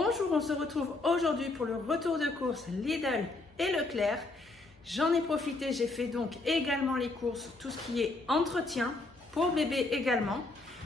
Bonjour, on se retrouve aujourd'hui pour le retour de course Lidl et Leclerc. J'en ai profité, j'ai fait donc également les courses, tout ce qui est entretien, pour bébé également.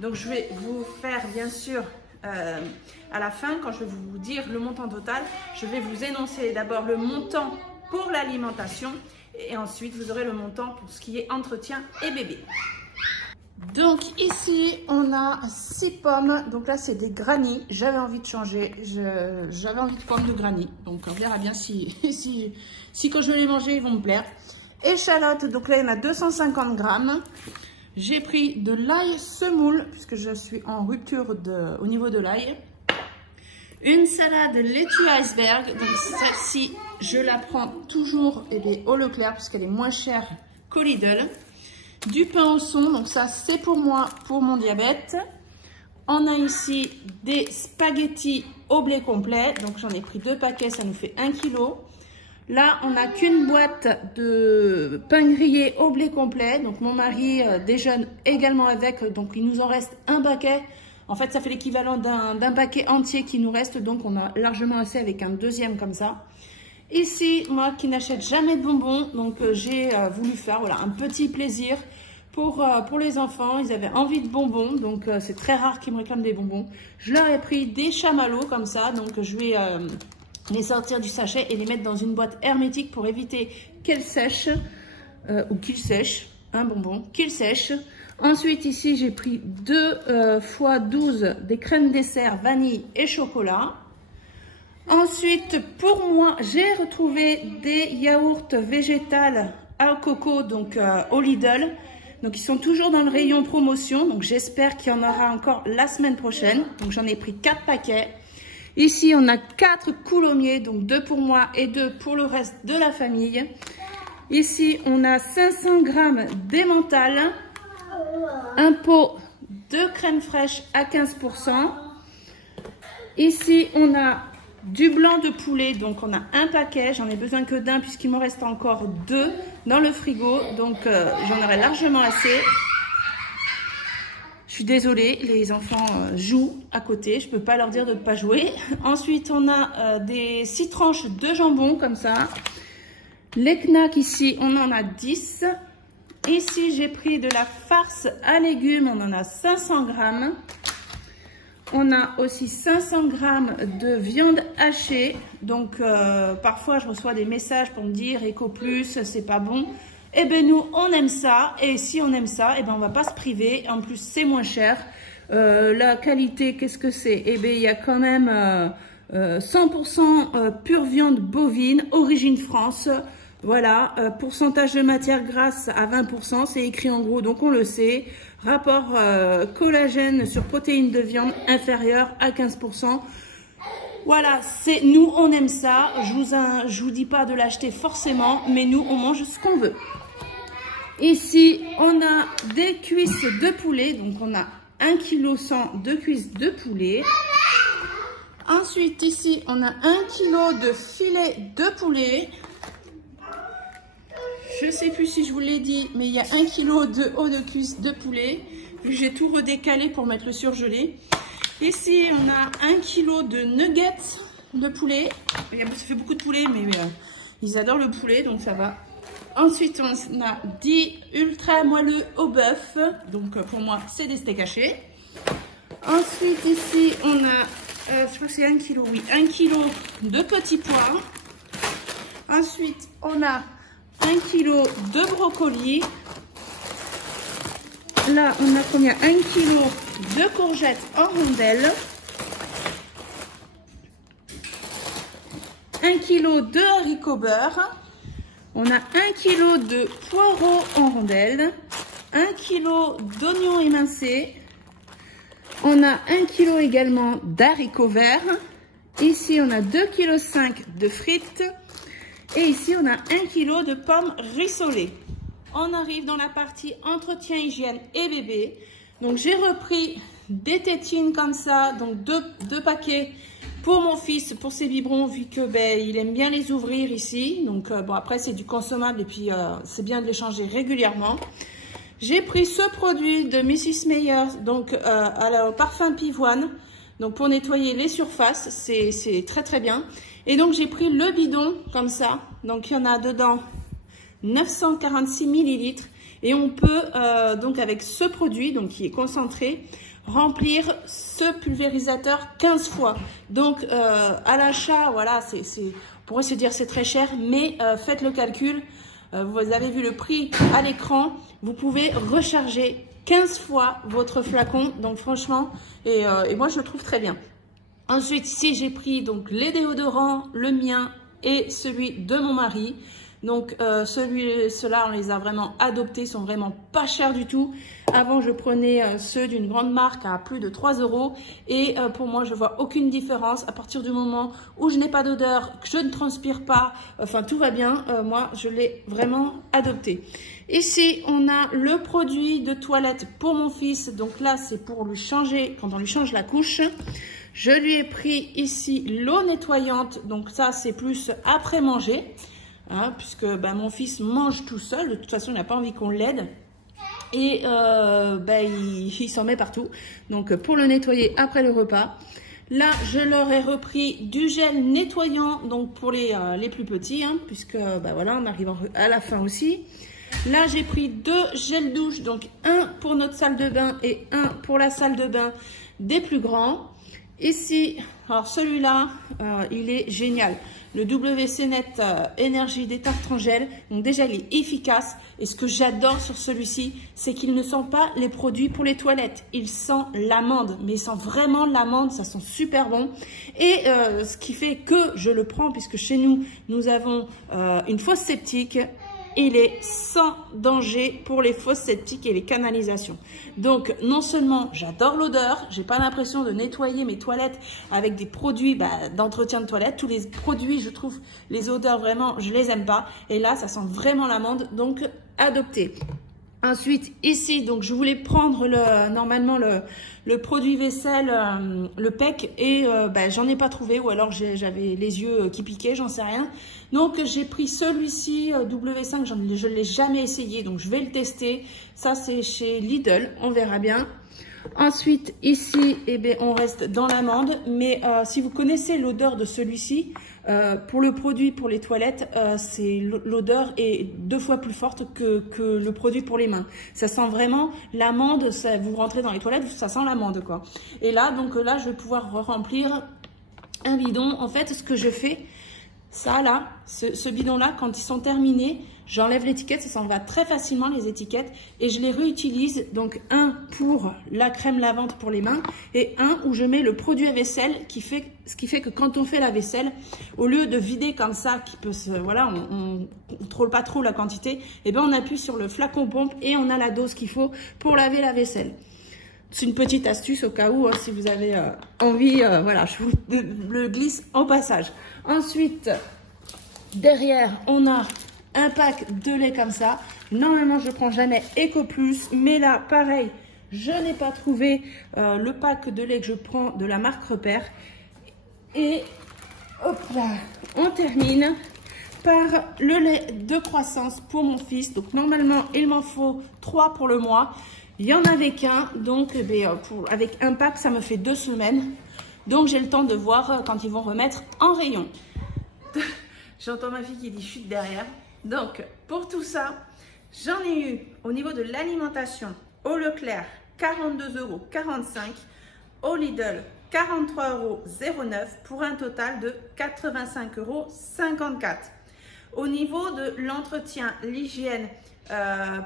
Donc je vais vous faire bien sûr à la fin, quand je vais vous dire le montant total, je vais vous énoncer d'abord le montant pour l'alimentation et ensuite vous aurez le montant pour ce qui est entretien et bébé. Donc ici on a 6 pommes, donc là c'est des granny, j'avais envie de changer, j'avais envie de pommes de granny, donc on verra bien si quand je vais les manger ils vont me plaire. Échalotes, donc là il y en a 250 grammes, j'ai pris de l'ail semoule puisque je suis en rupture au niveau de l'ail. Une salade laitue iceberg, donc celle-ci je la prends toujours au Leclerc puisqu'elle est moins chère qu'au Lidl. Du pain au son, donc ça c'est pour moi, pour mon diabète. On a ici des spaghettis au blé complet, donc j'en ai pris 2 paquets, ça nous fait 1 kg. Là on n'a qu'une boîte de pain grillé au blé complet, donc mon mari déjeune également avec, donc il nous en reste un paquet. En fait ça fait l'équivalent d'un paquet entier qui nous reste, donc on a largement assez avec un deuxième comme ça. Ici, moi qui n'achète jamais de bonbons, donc j'ai voulu faire voilà, un petit plaisir pour les enfants. Ils avaient envie de bonbons, donc c'est très rare qu'ils me réclament des bonbons. Je leur ai pris des chamallows comme ça, donc je vais les sortir du sachet et les mettre dans une boîte hermétique pour éviter qu'elles sèchent, ou qu'ils sèchent, un bonbon, qu'ils sèchent. Ensuite ici j'ai pris 2 fois 12 des crèmes dessert vanille et chocolat. Ensuite, pour moi, j'ai retrouvé des yaourts végétales à coco, donc au Lidl. Donc, ils sont toujours dans le rayon promotion. Donc, j'espère qu'il y en aura encore la semaine prochaine. Donc, j'en ai pris 4 paquets. Ici, on a 4 coulommiers, donc 2 pour moi et 2 pour le reste de la famille. Ici, on a 500 grammes d'emmental, un pot de crème fraîche à 15%. Ici, on a du blanc de poulet, donc on a un paquet, j'en ai besoin que d'un puisqu'il me reste encore 2 dans le frigo, donc j'en aurai largement assez. Je suis désolée, les enfants jouent à côté, je peux pas leur dire de ne pas jouer. Ensuite on a des 6 tranches de jambon comme ça. Les knacks ici, on en a 10. Ici j'ai pris de la farce à légumes, on en a 500 grammes. On a aussi 500 grammes de viande hachée. Donc, parfois, je reçois des messages pour me dire « Eco Plus, c'est pas bon ». Eh bien, nous, on aime ça. Et si on aime ça, eh ben, on va pas se priver. En plus, c'est moins cher. La qualité, qu'est-ce que c'est? Eh bien, il y a quand même 100% pure viande bovine, origine France. Voilà, pourcentage de matière grasse à 20%, c'est écrit en gros, donc on le sait. Rapport collagène sur protéines de viande inférieur à 15%. Voilà, c'est nous, on aime ça. Je vous dis pas de l'acheter forcément, mais nous, on mange ce qu'on veut. Ici, on a des cuisses de poulet, donc on a 1,1 kg de cuisses de poulet. Ensuite, ici, on a 1 kg de filet de poulet. Je ne sais plus si je vous l'ai dit, mais il y a 1 kg de haut de cuisse de poulet. J'ai tout redécalé pour mettre le surgelé. Ici, on a 1 kg de nuggets de poulet. Ça fait beaucoup de poulet, mais ils adorent le poulet, donc ça va. Ensuite, on a 10 ultra moelleux au bœuf. Donc, pour moi, c'est des steaks hachés. Ensuite, ici, on a, je crois que c'est 1 kg, oui, 1 kg de petits pois. Ensuite, on a 1 kg de brocoli. Là, on a combien? 1 kg de courgettes en rondelles. 1 kg de haricots beurre. On a 1 kg de poireaux en rondelles. 1 kg d'oignons émincés. On a 1 kg également d'haricots verts. Ici, on a 2,5 kg de frites. Et ici, on a 1 kg de pommes rissolées. On arrive dans la partie entretien, hygiène et bébé. Donc, j'ai repris des tétines comme ça. Donc, deux paquets pour mon fils, pour ses biberons, vu que il aime bien les ouvrir ici. Donc, bon, après, c'est du consommable et puis c'est bien de les changer régulièrement. J'ai pris ce produit de Mrs Meyer, donc au parfum pivoine. Donc pour nettoyer les surfaces, c'est très très bien. Et donc j'ai pris le bidon comme ça. Donc il y en a dedans 946 millilitres. Et on peut donc avec ce produit, donc qui est concentré, remplir ce pulvérisateur 15 fois. Donc à l'achat, voilà, on pourrait se dire c'est très cher, mais faites le calcul. Vous avez vu le prix à l'écran. Vous pouvez recharger 15 fois votre flacon. Donc franchement, et moi je le trouve très bien. Ensuite, ici j'ai pris donc les déodorants, le mien et celui de mon mari. Donc ceux-là, on les a vraiment adoptés, ils sont vraiment pas chers du tout. Avant, je prenais ceux d'une grande marque à plus de 3 € et pour moi, je vois aucune différence. À partir du moment où je n'ai pas d'odeur, que je ne transpire pas, enfin tout va bien, moi je l'ai vraiment adopté. Ici, on a le produit de toilette pour mon fils. Donc là, c'est pour lui changer, quand on lui change la couche. Je lui ai pris ici l'eau nettoyante, donc ça c'est plus après manger. Hein, puisque mon fils mange tout seul, de toute façon il n'a pas envie qu'on l'aide et il s'en met partout, donc pour le nettoyer après le repas. Là je leur ai repris du gel nettoyant, donc pour les plus petits, hein, puisque voilà, on arrive à la fin aussi. Là j'ai pris 2 gels douche, donc un pour notre salle de bain et un pour la salle de bain des plus grands. Ici, alors celui-là, il est génial. Le WC Net Énergie Détartre en gel. Donc déjà, il est efficace. Et ce que j'adore sur celui-ci, c'est qu'il ne sent pas les produits pour les toilettes. Il sent l'amande. Mais il sent vraiment l'amande. Ça sent super bon. Et ce qui fait que je le prends, puisque chez nous, nous avons une fosse septique. Il est sans danger pour les fosses septiques et les canalisations. Donc, non seulement j'adore l'odeur, j'ai pas l'impression de nettoyer mes toilettes avec des produits d'entretien de toilette. Tous les produits, je trouve, les odeurs vraiment, je les aime pas. Et là, ça sent vraiment l'amande, donc adoptez. Ensuite, ici, donc je voulais prendre normalement le produit vaisselle, le PEC, et j'en ai pas trouvé, ou alors j'avais les yeux qui piquaient, j'en sais rien. Donc j'ai pris celui-ci, W5, je ne l'ai jamais essayé, donc je vais le tester. Ça c'est chez Lidl, on verra bien. Ensuite, ici, on reste dans l'amande, mais si vous connaissez l'odeur de celui-ci, pour le produit pour les toilettes, l'odeur est 2 fois plus forte que le produit pour les mains. Ça sent vraiment l'amande, vous rentrez dans les toilettes, ça sent l'amande quoi. Et là, donc là, je vais pouvoir remplir un bidon. En fait, ce que je fais, ça là, ce bidon-là, quand ils sont terminés, j'enlève l'étiquette, ça s'en va très facilement les étiquettes et je les réutilise. Donc un pour la crème lavante pour les mains et un où je mets le produit à vaisselle ce qui fait que quand on fait la vaisselle, au lieu de vider comme ça, voilà, on contrôle pas trop la quantité, et on appuie sur le flacon pompe et on a la dose qu'il faut pour laver la vaisselle. C'est une petite astuce au cas où, si vous avez envie, voilà, je vous le glisse au passage. Ensuite, derrière, on a un pack de lait comme ça. Normalement, je ne prends jamais Eco Plus, mais là, pareil, je n'ai pas trouvé le pack de lait que je prends de la marque Repère. Et hop là, on termine par le lait de croissance pour mon fils. Donc, normalement, il m'en faut 3 pour le mois. Il n'y en avait qu'un, donc avec un pack, ça me fait 2 semaines. Donc, j'ai le temps de voir quand ils vont remettre en rayon. J'entends ma fille qui dit chute derrière. Donc, pour tout ça, j'en ai eu au niveau de l'alimentation au Leclerc 42,45 €, au Lidl 43,09 € pour un total de 85,54 €. Au niveau de l'entretien, l'hygiène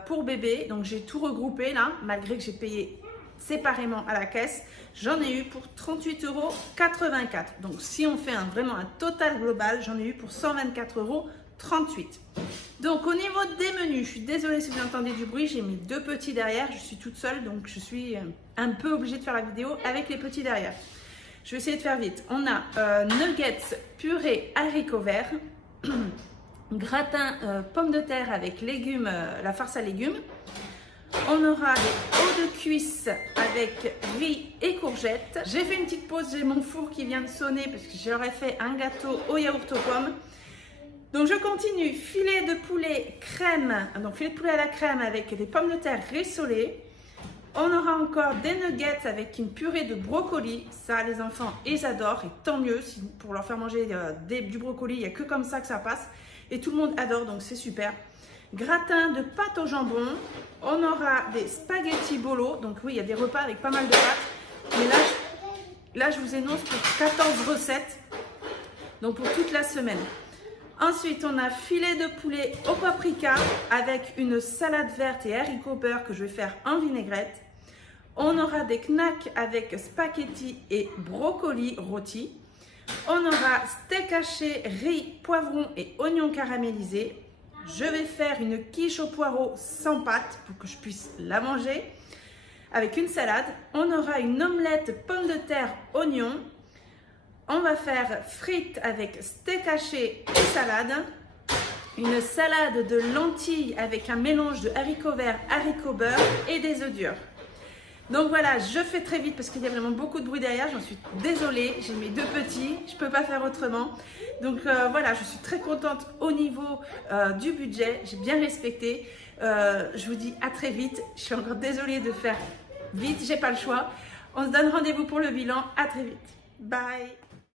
pour bébé, donc j'ai tout regroupé là, malgré que j'ai payé séparément à la caisse, j'en ai eu pour 38,84 €. Donc si on fait vraiment un total global, j'en ai eu pour 124,38 €. Donc au niveau des menus, je suis désolée si vous entendez du bruit, j'ai mis 2 petits derrière, je suis toute seule, donc je suis un peu obligée de faire la vidéo avec les petits derrière. Je vais essayer de faire vite. On a nuggets purée haricots verts, gratin pommes de terre avec légumes, la farce à légumes. On aura des hauts de cuisse avec riz et courgettes. J'ai fait une petite pause, j'ai mon four qui vient de sonner parce que j'aurais fait un gâteau au yaourt aux pommes. Donc je continue, filet de poulet crème, donc filet de poulet à la crème avec des pommes de terre rissolées. On aura encore des nuggets avec une purée de brocoli. Ça, les enfants, ils adorent. Et tant mieux, si pour leur faire manger du brocoli, il n'y a que comme ça que ça passe. Et tout le monde adore, donc c'est super. Gratin de pâte au jambon. On aura des spaghettis bolo. Donc oui, il y a des repas avec pas mal de pâtes. Mais là, je vous énonce pour 14 recettes. Donc pour toute la semaine. Ensuite, on a filet de poulet au paprika avec une salade verte et haricots beurre que je vais faire en vinaigrette. On aura des knacks avec spaghettis et brocolis rôtis. On aura steak haché, riz, poivron et oignons caramélisés. Je vais faire une quiche au poireau sans pâte pour que je puisse la manger avec une salade. On aura une omelette pommes de terre, oignons. On va faire frites avec steak haché et salade. Une salade de lentilles avec un mélange de haricots verts, haricots beurre et des œufs durs. Donc voilà, je fais très vite parce qu'il y a vraiment beaucoup de bruit derrière. J'en suis désolée, j'ai mes deux petits, je ne peux pas faire autrement. Donc voilà, je suis très contente au niveau du budget. J'ai bien respecté. Je vous dis à très vite. Je suis encore désolée de faire vite, j'ai pas le choix. On se donne rendez-vous pour le bilan. À très vite. Bye.